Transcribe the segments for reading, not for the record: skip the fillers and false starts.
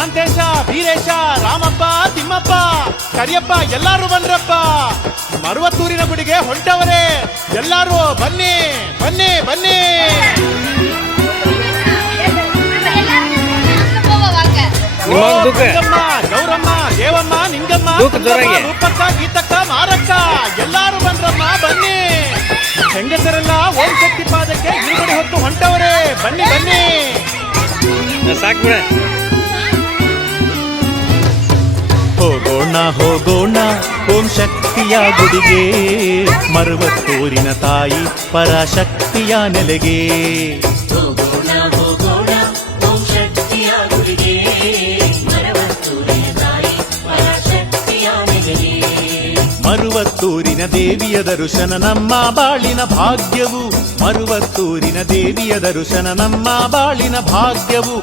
ಮಾಂತೇಶ, ವೀರೇಶ, ರಾಮಪ್ಪ, ತಿಮ್ಮಪ್ಪ, ಕರಿಯಪ್ಪ ಎಲ್ಲಾರು ಬಂದ್ರಪ್ಪ. ಮರುವತ್ತೂರಿನ ಗುಡಿಗೆ ಹೊಂಟವರೇ, ಎಲ್ಲಾರು ಬನ್ನಿ ಬನ್ನಿ ಬನ್ನಿ. ಗಂಗಮ್ಮ, ಗೌರಮ್ಮ, ದೇವಮ್ಮ, ನಿಂಗಮ್ಮ, ರೂಪಕ್ಕ, ಗೀತಕ್ಕ, ಮಾರಕ್ಕ ಎಲ್ಲಾರು ಬಂದ್ರಮ್ಮ ಬನ್ನಿ. ಹೆಂಗಸರೆಲ್ಲ ಓಂ ಶಕ್ತಿ ಪಾದಕ್ಕೆ ಇರುಗಡೆ ಹೊತ್ತು ಹೊಂಟವರೇ, ಬನ್ನಿ ಬನ್ನಿ. ಸಾಕ್ಬಿಡ. ಹೋಗೋಣ ಹೋಗೋಣ ಓಂ ಶಕ್ತಿಯ ಗುಡಿಗೆ, ಮರುವತ್ತೂರಿನ ತಾಯಿ ಪರಾಶಕ್ತಿಯ ನೆಲೆಗೆ. ಮರುವತ್ತೂರಿನ ದೇವಿಯ ದರ್ಶನ ನಮ್ಮ ಬಾಳಿನ ಭಾಗ್ಯವು, ಮರುವತ್ತೂರಿನ ದೇವಿಯ ದರ್ಶನ ನಮ್ಮ ಬಾಳಿನ ಭಾಗ್ಯವು.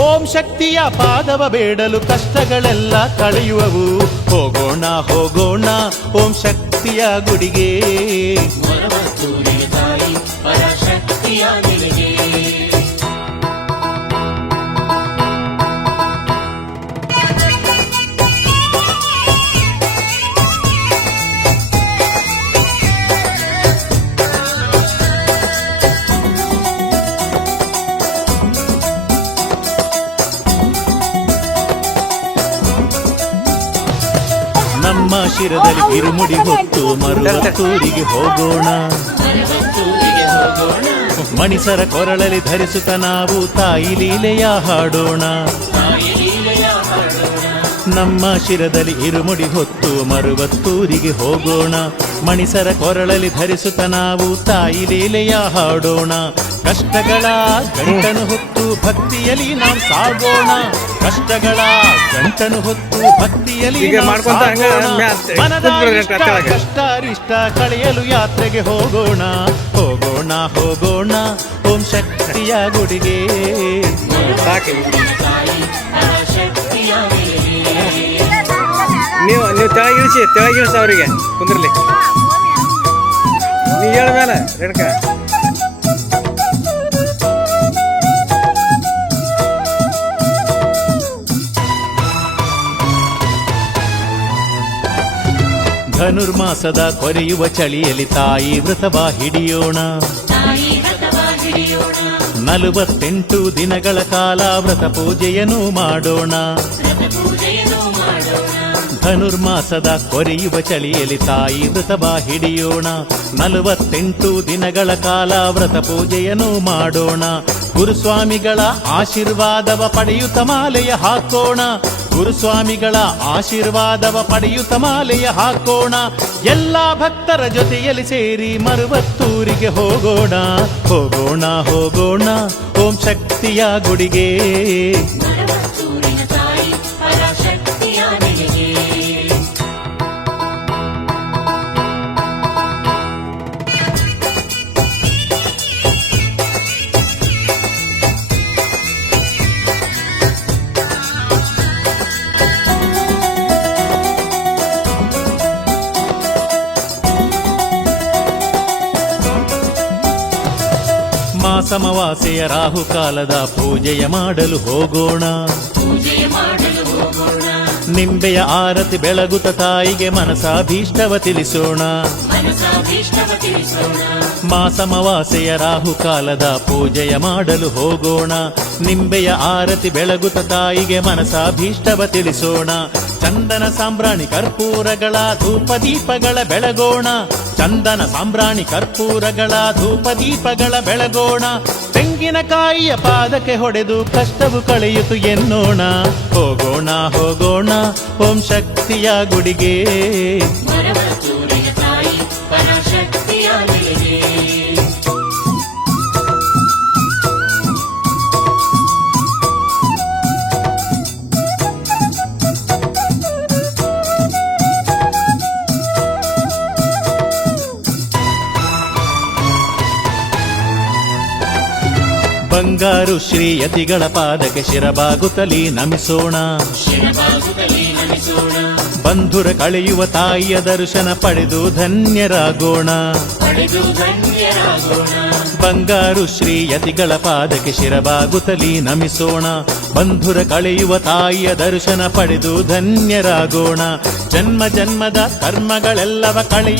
ಓಂ ಶಕ್ತಿಯ ಪಾದವ ಬೇಡಲು ಕಷ್ಟಗಳೆಲ್ಲ ಕಳೆಯುವವು. ಹೋಗೋಣ ಹೋಗೋಣ ಓಂ ಶಕ್ತಿಯ ಗುಡಿಗೆ, ಮರುವತ್ತೂರಿನ ತಾಯಿ ಪರಾಶಕ್ತಿಯ ನೆಲೆಗೆ. ನಮ್ಮ ಶಿರದಲ್ಲಿ ಕಿರುಮುಡಿ ಹೊತ್ತು ಮರುವತ್ತೂರಿಗೆ ಹೋಗೋಣ. ಮಣಿಸರ ಕೊರಳಲ್ಲಿ ಧರಿಸುತ್ತ ನಾವು ತಾಯಿ ಲೀಲೆಯ ಹಾಡೋಣ. ನಮ್ಮ ಶಿರದಲ್ಲಿ ಇರುಮುಡಿ ಹೊತ್ತು ಮರುವತ್ತೂರಿಗೆ ಹೋಗೋಣ. ಮಣಿಸರ ಕೊರಳಲ್ಲಿ ಧರಿಸುತ್ತ ನಾವು ತಾಯಿ ಲೀಲೆಯ ಹಾಡೋಣ. ಕಷ್ಟಗಳ ಗಂಟನು ಹೊತ್ತು ಭಕ್ತಿಯಲ್ಲಿ ನಾವು ಸಾಗೋಣ. ಕಷ್ಟಗಳ ಗಂಟನು ಹೊತ್ತು ಭಕ್ತಿಯಲ್ಲಿ ಮನದ ಕಷ್ಟ ಅರಿಷ್ಟ ಕಳೆಯಲು ಯಾತ್ರೆಗೆ ಹೋಗೋಣ. ಹೋಗೋಣ ಹೋಗೋಣ ಓಂ ಶಕ್ತಿಯ ಗುಡಿಗೆ. ನೀವು ತೆಳಗಿಳಿಸಿ ಅವರಿಗೆ ಕುಂದ್ರಲಿ. ನೀ ಹೇಳ ಮೇಲೆ ರೇಣುಕ. ಧನುರ್ಮಾಸದ ಕೊರೆಯುವ ಚಳಿಯಲ್ಲಿ ತಾಯಿ ವ್ರತವ ಹಿಡಿಯೋಣ. 48 ದಿನಗಳ ಕಾಲ ವ್ರತ ಪೂಜೆಯನ್ನು ಮಾಡೋಣ. ಧನುರ್ಮಾಸದ ಕೊರೆಯುವ ಚಳಿಯಲ್ಲಿ ತಾಯಿ ವ್ರತವ ಹಿಡಿಯೋಣ. 48 ದಿನಗಳ ಕಾಲ ವ್ರತ ಪೂಜೆಯನ್ನು ಮಾಡೋಣ. ಗುರುಸ್ವಾಮಿಗಳ ಆಶೀರ್ವಾದವ ಪಡೆಯುತ್ತ ಮಾಲೆಯ ಹಾಕೋಣ. ಗುರುಸ್ವಾಮಿಗಳ ಆಶೀರ್ವಾದವ ಪಡೆಯುತ್ತ ಮಾಲೆಯ ಹಾಕೋಣ. ಎಲ್ಲ ಭಕ್ತರ ಜೊತೆಯಲ್ಲಿ ಸೇರಿ ಮರುವತ್ತೂರಿಗೆ ಹೋಗೋಣ. ಹೋಗೋಣ ಹೋಗೋಣ ಓಂ ಶಕ್ತಿಯ ಗುಡಿಗೆ. ಮಾಸಮವಾಸೆಯ ರಾಹುಕಾಲದ ಪೂಜೆಯ ಮಾಡಲು ಹೋಗೋಣ. ನಿಂಬೆಯ ಆರತಿ ಬೆಳಗುತ್ತ ತಾಯಿಗೆ ಮನಸಾಭೀಷ್ಟವ ತಿಳಿಸೋಣ. ಮಾಸಮವಾಸೆಯ ರಾಹುಕಾಲದ ಪೂಜೆಯ ಮಾಡಲು ಹೋಗೋಣ. ನಿಂಬೆಯ ಆರತಿ ಬೆಳಗುತ್ತ ತಾಯಿಗೆ ಮನಸಾಭೀಷ್ಟವ ತಿಳಿಸೋಣ. ಚಂದನ ಸಾಂಬ್ರಾಣಿ ಕರ್ಪೂರಗಳ ಧೂಪ ದೀಪಗಳ ಬೆಳಗೋಣ. ಚಂದನ ಸಾಂಬ್ರಾಣಿ ಕರ್ಪೂರಗಳ ಧೂಪ ದೀಪಗಳ ಬೆಳಗೋಣ. ತೆಂಗಿನಕಾಯಿಯ ಪಾದಕ್ಕೆ ಹೊಡೆದು ಕಷ್ಟವು ಕಳೆಯಿತು ಎನ್ನೋಣ. ಹೋಗೋಣ ಹೋಗೋಣ ಓಂ ಶಕ್ತಿಯ ಗುಡಿಗೆ. ಬಂಗಾರು ಶ್ರೀಯತಿಗಳ ಪಾದಕ್ಕೆ ಶಿರಬಾಗುತ್ತಲೀ ನಮಿಸೋಣ. ಶಿರಬಾಗುತ್ತಲೀ ನಮಿಸೋಣ. ಬಂಧುರ ಕಳೆಯುವ ತಾಯಿಯ ದರ್ಶನ ಪಡೆದು ಧನ್ಯರಾಗೋಣ. ಪಡೆದು ಧನ್ಯರಾಗೋಣ. ಬಂಗಾರು ಶ್ರೀಯತಿಗಳ ಪಾದಕ್ಕೆ ಶಿರಬಾಗುತ್ತಲೀ ನಮಿಸೋಣ. ಬಂಧುರ ಕಳೆಯುವ ತಾಯಿಯ ದರ್ಶನ ಪಡೆದು ಧನ್ಯರಾಗೋಣ. ಜನ್ಮ ಜನ್ಮದ ಕರ್ಮಗಳೆಲ್ಲವ ಕಳೆಯುವ